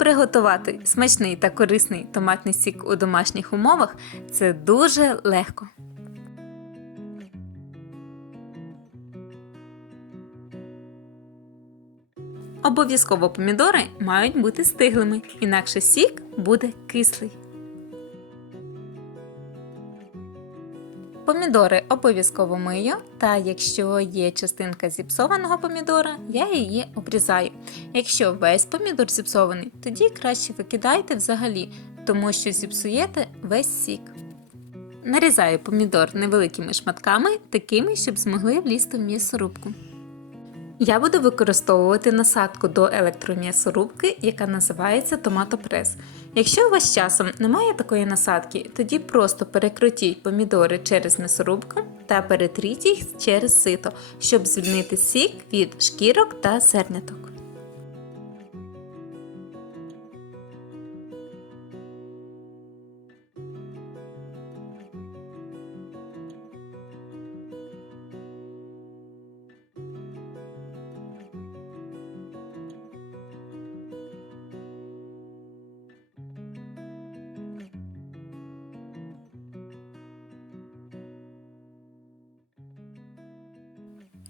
Приготувати смачний та корисний томатний сік у домашніх умовах це дуже легко. Обов'язково помідори мають бути стиглими, інакше сік буде кислий. Помідори обов'язково мию, та якщо є частинка зіпсованого помідора, я її обрізаю. Якщо весь помідор зіпсований, тоді краще викидайте взагалі, тому що зіпсуєте весь сік. Нарізаю помідор невеликими шматками, такими, щоб змогли влізти в м'ясорубку. Я буду використовувати насадку до електром'ясорубки, яка називається томатопрес. Якщо у вас часом немає такої насадки, тоді просто перекрутіть помідори через м'ясорубку та перетріть їх через сито, щоб звільнити сік від шкірок та зерняток.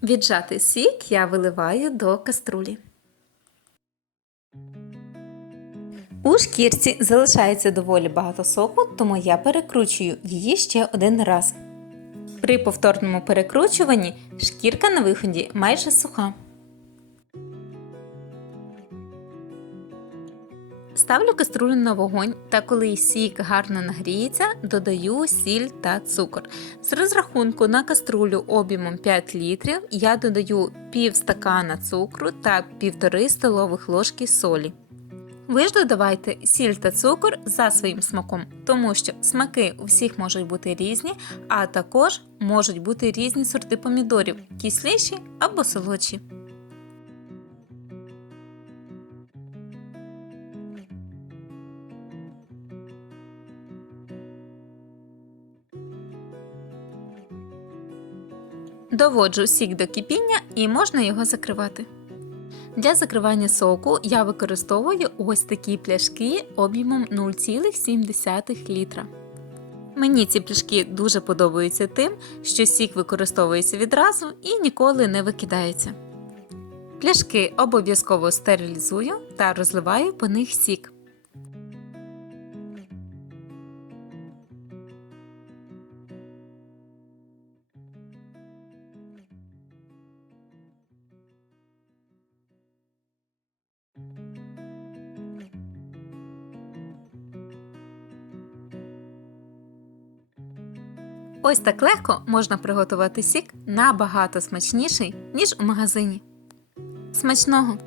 Віджатий сік я виливаю до каструлі. У шкірці залишається доволі багато соку, тому я перекручую її ще один раз. При повторному перекручуванні шкірка на виході майже суха. Ставлю каструлю на вогонь та коли сік гарно нагріється, додаю сіль та цукор. З розрахунку на каструлю об'ємом 5 літрів я додаю пів стакана цукру та 1,5 столових ложки солі. Ви ж додавайте сіль та цукор за своїм смаком, тому що смаки у всіх можуть бути різні, а також можуть бути різні сорти помідорів кисліші або солодші. Доводжу сік до кипіння і можна його закривати. Для закривання соку я використовую ось такі пляшки об'ємом 0,7 літра. Мені ці пляшки дуже подобаються тим, що сік використовується відразу і ніколи не викидається. Пляшки обов'язково стерилізую та розливаю по них сік. Ось так легко можна приготувати сік набагато смачніший, ніж у магазині. Смачного!